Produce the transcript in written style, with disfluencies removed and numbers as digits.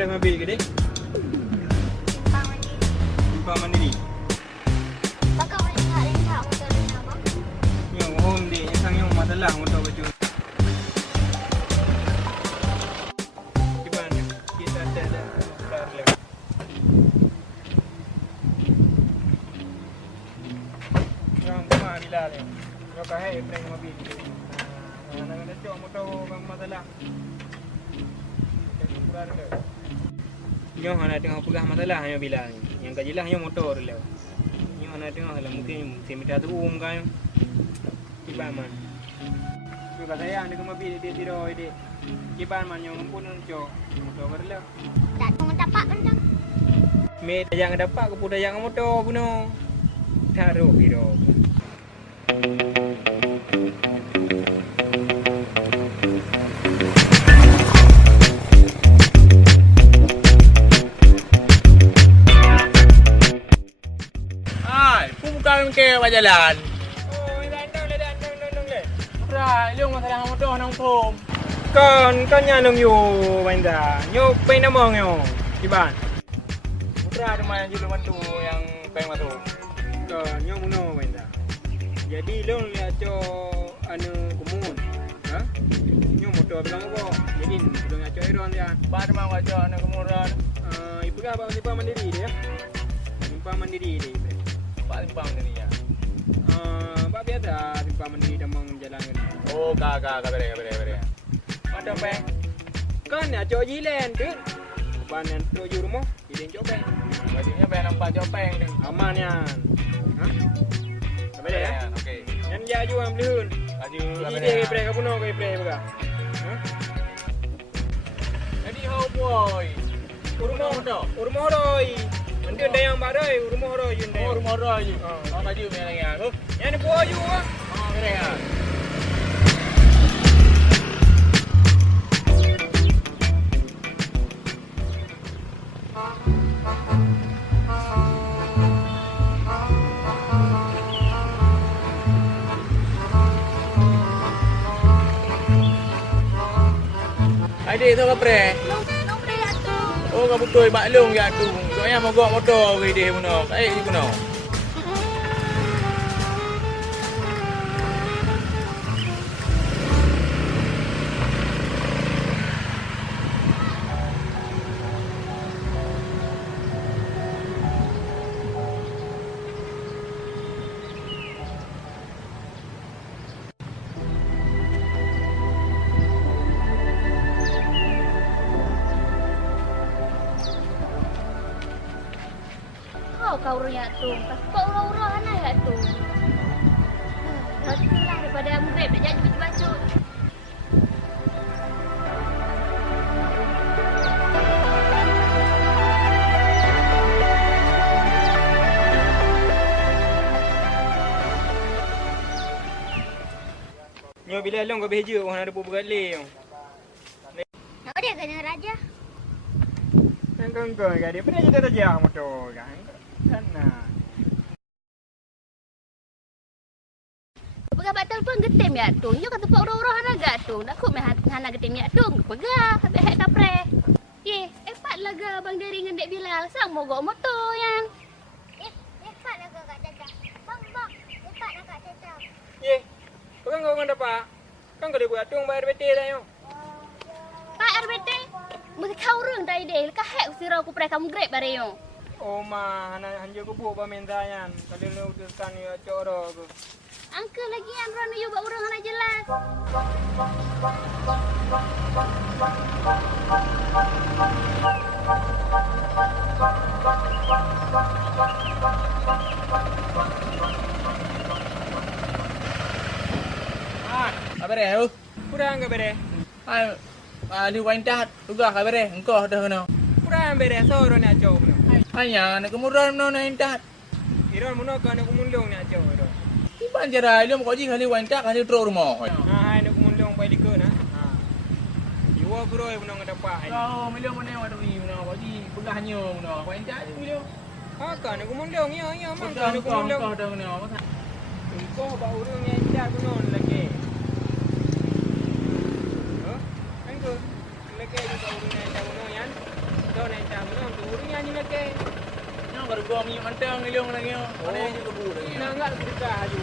press mobil ke dek? Simpang mandiri. Bakal boleh tak rentak motor ni abang? Nyong home dek, yang sang nyong masalah motor baju. Gimana? Kita ada motor lagi. Yang cuma bila ni. Kau kahai press mobil ke dek? Nak cok motor bang masalah. Nyong nak tengok pegah masalah hanya bila ni. Yang tak jelas hanya motor dia. Nyong nak tengok lah mungkin minta turun kan. Kiban man. Tu kata saya ada mobil dia tidur dia. Kiban man nyong pun cok motor berla. Tak tunggu tapak kan? Met yang dapat ke pun yang motor guna. Taruh biro. Ke jalan. Oh, landang le. Right, lu masalah motor nang pom. Kan nyanong yo benda. Yo pen namang yo. Kiban. Putra rumah yang julu mantu yang peng matu. Kan yo muno benda. Jadi lo lihat co anu kumun. Ha? Yo motor bilang apa? Jadi belum lihat co iron dia. Bar mau aja anak kemuran. Ibu kan abang simpang mandiri dia. Simpang mandiri dia. Pak simpang ni ya. Pak biasa simpang mandiri damang jalan kan. Oh, kagak bere. Ada peng. Kan ya co jilen tu. Ban yang tu rumah, jilen co peng. Badinya peng nampak jo peng ni. Aman ya. Ha? Sampai dah ya. Okey. Yang dia jual belun. Laju Jadi dia spray ke puno ke spray buka. Ha? Jadi how boy. Urmo roi. Nanti ada yang barai, urmo roi jun deh. Oh, rumah ora je. Oh, laju ni lagi ah. Yang ni buah ju ah. Oh, kere ah. Adik tu apa pre? Nong boleh tu. Oh, kau betul maklum ya tu. Soalnya mogok motor ke dia puno. Baik je puno. Kau urusnya tu. Pas kau urus mana ya tu? Roti lah daripada murid dah jadi baca. Nyo bila long kau beja orang ada buat le. Nak dia kena raja. Kan dia pernah jadi raja motor kan. Sana. Pegang batal pun getim ya tu. Nyo kata pak urus agak tu. Nak kok meh hana getim ya tu. Pegang habis hek kapre. Ye, epat laga bang dari dengan Dek Bilal. Sang mogok motor yang. Epat laga kat Caca. Bang, epat nak kat Caca. Ye. Pegang kau kan dapat. Kan kau dia buat tung bayar BT dah yo. Pak RBT. Mesti kau urung dah ide. Ka hek sira aku pre kamu grab bare yo. Oh mah, hanya aku buat pemintaan. Kalau lu utuskan ya coro aku. Angka lagi yang ron yo buat urang nak jelas. Apa re? Kurang ke bere? Li waintat juga ka bere. Engkau dah kena. Kurang bere soro ni aco. Hanya nak kemuran no na intat. Iron muno kan aku mundung ni aco ro. Iban jara lu ko ji kali waintat kali tro rumah. Hai nak mundung pai dikeu na. Ha. Iwa bro muno ngadapat. Oh, milio mana wadu ni mana ko ji pegahnya mana. Waintat ni milio. Ha kan aku mundung ya mang kan aku Kau mundung. dah kena. Engkau bau urang ni indah kuno lagi. Ha? Engkau lagi bau urang ni indah kuno yan. dah menang tu yang ni lagi. Yang baru gua minyak mantang ni long lagi. Mana je kebu lagi. Nak enggak sedekah aja.